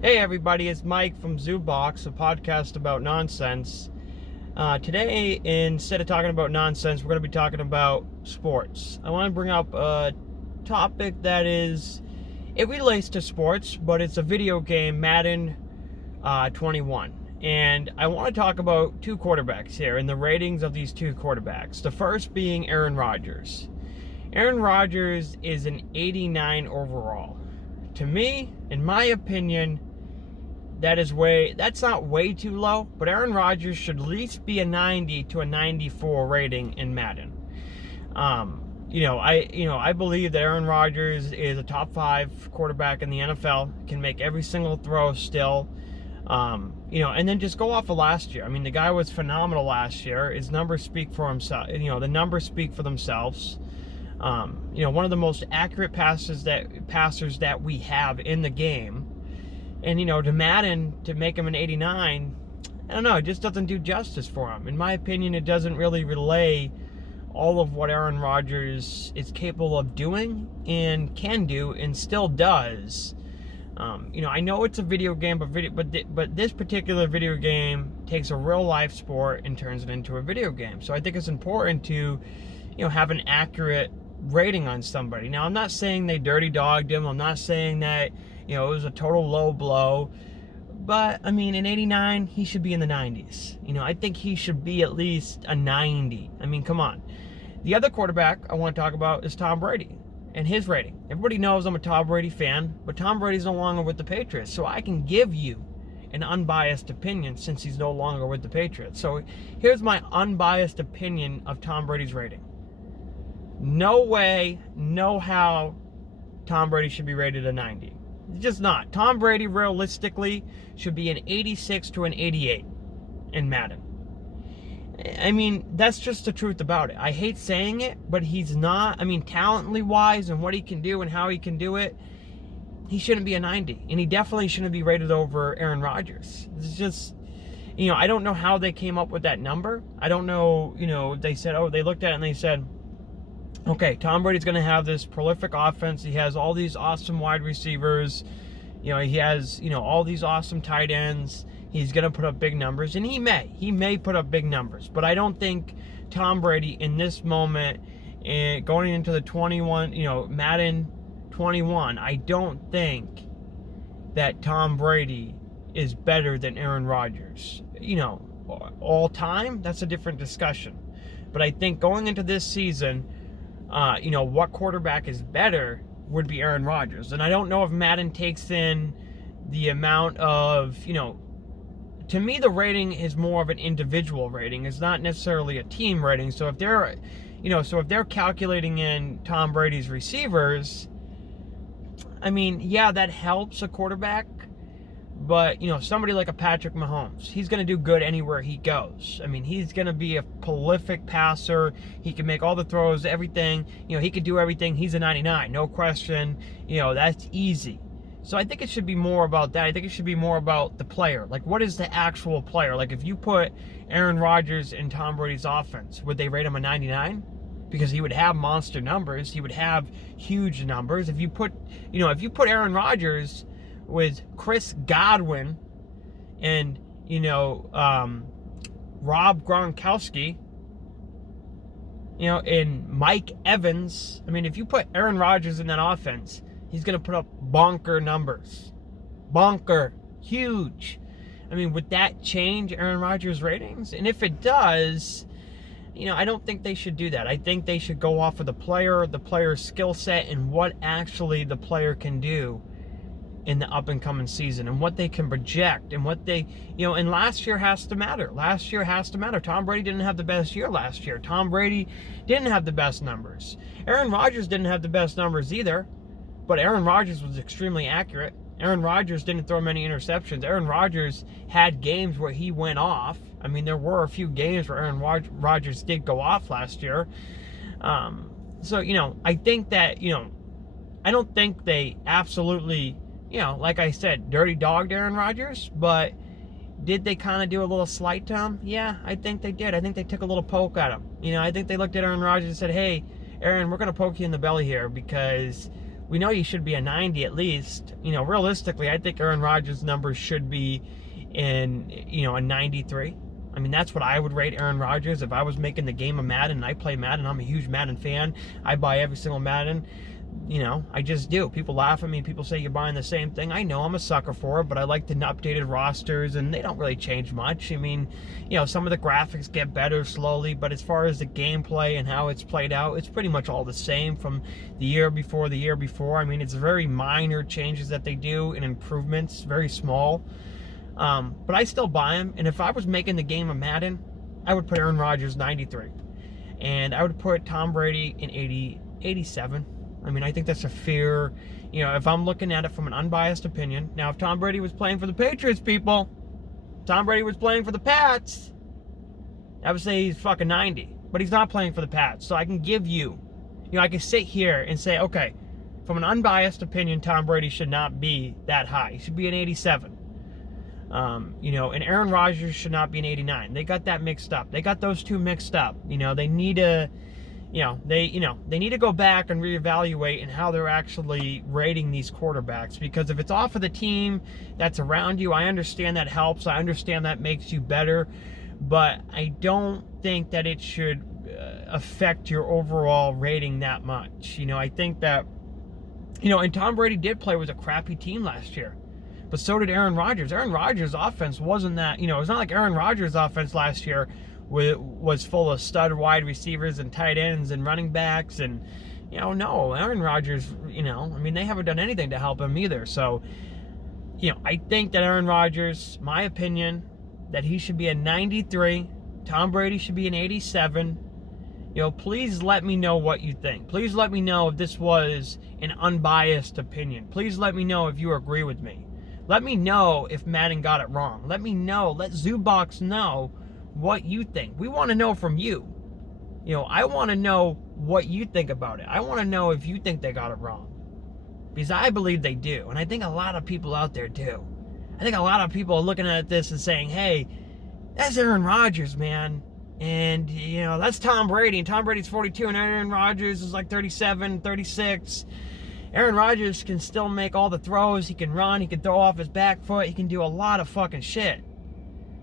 Hey everybody, it's Mike from Zoobox, a podcast about nonsense. Today, instead of talking about nonsense, we're going to be talking about sports. I want to bring up a topic that it relates to sports, but it's a video game, Madden 21. And I want to talk about two quarterbacks here and the ratings of these two quarterbacks. The first being Aaron Rodgers. Aaron Rodgers is an 89 overall. To me, in my opinion, that's not way too low, but Aaron Rodgers should at least be a 90 to a 94 rating in Madden. I believe that Aaron Rodgers is a top 5 quarterback in the NFL, can make every single throw still. And then just go off of last year. I mean, the guy was phenomenal last year. His numbers speak for himself. The numbers speak for themselves. One of the most accurate passers that we have in the game. And, to Madden, to make him an 89, I don't know, it just doesn't do justice for him. In my opinion, it doesn't really relay all of what Aaron Rodgers is capable of doing and can do and still does. I know it's a video game, but this particular video game takes a real life sport and turns it into a video game. So I think it's important to, have an accurate rating on somebody. Now, I'm not saying they dirty dogged him. I'm not saying that, it was a total low blow. But, in 89, he should be in the 90s. I think he should be at least a 90. Come on. The other quarterback I want to talk about is Tom Brady and his rating. Everybody knows I'm a Tom Brady fan, but Tom Brady's no longer with the Patriots. So I can give you an unbiased opinion since he's no longer with the Patriots. So here's my unbiased opinion of Tom Brady's rating. No way, no how Tom Brady should be rated a 90. It's just not. Tom Brady realistically should be an 86 to an 88 in Madden. That's just the truth about it. I hate saying it, but he's not. Talently wise and what he can do and how he can do it, he shouldn't be a 90. And he definitely shouldn't be rated over Aaron Rodgers. It's just, I don't know how they came up with that number. I don't know, they said, they looked at it and they said, okay, Tom Brady's going to have this prolific offense. He has all these awesome wide receivers. He has, all these awesome tight ends. He's going to put up big numbers, and he may put up big numbers. But I don't think Tom Brady in this moment, going into the 21, Madden 21, I don't think that Tom Brady is better than Aaron Rodgers. All time, that's a different discussion. But I think going into this season, what quarterback is better would be Aaron Rodgers. And I don't know if Madden takes in the amount of, to me, the rating is more of an individual rating. It's not necessarily a team rating. So if they're calculating in Tom Brady's receivers, that helps a quarterback. But, somebody like a Patrick Mahomes, he's going to do good anywhere he goes. He's going to be a prolific passer. He can make all the throws, everything. He can do everything. He's a 99, no question. That's easy. So I think it should be more about that. I think it should be more about the player. Like, what is the actual player? Like, if you put Aaron Rodgers in Tom Brady's offense, would they rate him a 99? Because he would have monster numbers. He would have huge numbers. If you put Aaron Rodgers with Chris Godwin and, Rob Gronkowski, and Mike Evans. If you put Aaron Rodgers in that offense, he's going to put up bonker numbers. Bonker. Huge. Would that change Aaron Rodgers' ratings? And if it does, I don't think they should do that. I think they should go off of the player's skill set, and what actually the player can do in the up-and-coming season, and what they can project, and what they, and last year has to matter. Last year has to matter. Tom Brady didn't have the best year last year. Tom Brady didn't have the best numbers. Aaron Rodgers didn't have the best numbers either, but Aaron Rodgers was extremely accurate. Aaron Rodgers didn't throw many interceptions. Aaron Rodgers had games where he went off. There were a few games where Aaron Rodgers did go off last year. I think that, I don't think they absolutely, like I said, dirty dogged Aaron Rodgers, but did they kind of do a little slight to him? Yeah, I think they did. I think they took a little poke at him. I think they looked at Aaron Rodgers and said, hey, Aaron, we're going to poke you in the belly here because we know he should be a 90 at least. You know, realistically, I think Aaron Rodgers' numbers should be in, you know, a 93. I mean, that's what I would rate Aaron Rodgers if I was making the game of Madden. And I play Madden. I'm a huge Madden fan. I buy every single Madden. You know, I just do. People laugh at me. People say you're buying the same thing. I know I'm a sucker for it, but I like the updated rosters, and they don't really change much. I mean, you know, some of the graphics get better slowly, but as far as the gameplay and how it's played out, it's pretty much all the same from the year before. I mean, it's very minor changes that they do and improvements, very small. But I still buy them, and if I was making the game of Madden, I would put Aaron Rodgers 93, and I would put Tom Brady in 87. I mean, I think that's a fair, you know, if I'm looking at it from an unbiased opinion. Now, if Tom Brady was playing for the Patriots, people, Tom Brady was playing for the Pats, I would say he's fucking 90. But he's not playing for the Pats. So I can give you, you know, I can sit here and say, okay, from an unbiased opinion, Tom Brady should not be that high. He should be an 87. You know, and Aaron Rodgers should not be an 89. They got that mixed up. They got those two mixed up. You know, they need to... they need to go back and reevaluate in how they're actually rating these quarterbacks, because if it's off of the team that's around you, I understand that helps. I understand that makes you better, but I don't think that it should affect your overall rating that much. You know, I think that, you know, and Tom Brady did play with a crappy team last year, but so did Aaron Rodgers. Aaron Rodgers' offense wasn't that, you know, it's not like Aaron Rodgers' offense last year was full of stud wide receivers and tight ends and running backs, and, you know, no, Aaron Rodgers, you know, I mean, they haven't done anything to help him either. So, you know, I think that Aaron Rodgers, my opinion, that he should be a 93. Tom Brady should be an 87. You know, please let me know what you think. Please let me know if this was an unbiased opinion. Please let me know if you agree with me. Let me know if Madden got it wrong. Let me know. Let Zubox know what you think. We want to know from you. You know, I want to know what you think about it. I want to know if you think they got it wrong, because I believe they do, and I think a lot of people out there do. I think a lot of people are looking at this and saying, hey, that's Aaron Rodgers, man, and, you know, that's Tom Brady, and Tom Brady's 42 and Aaron Rodgers is like 37, 36. Aaron Rodgers can still make all the throws. He can run, he can throw off his back foot, he can do a lot of fucking shit.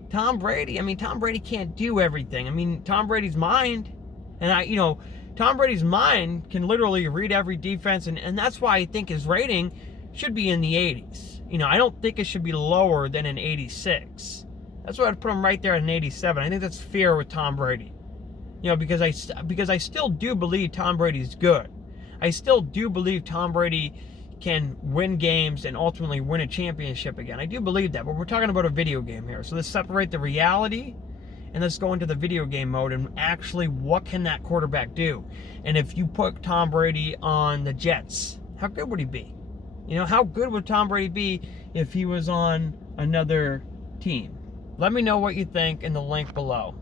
Tom Brady, I mean, Tom Brady can't do everything. I mean, Tom Brady's mind, and Tom Brady's mind can literally read every defense, and that's why I think his rating should be in the 80s. You know, I don't think it should be lower than an 86. That's why I'd put him right there at an 87. I think that's fair with Tom Brady. You know, because I still do believe Tom Brady's good. I still do believe Tom Brady can win games and ultimately win a championship again. I do believe that, but we're talking about a video game here. So let's separate the reality and let's go into the video game mode and actually what can that quarterback do? And if you put Tom Brady on the Jets, how good would he be? You know, how good would Tom Brady be if he was on another team? Let me know what you think in the link below.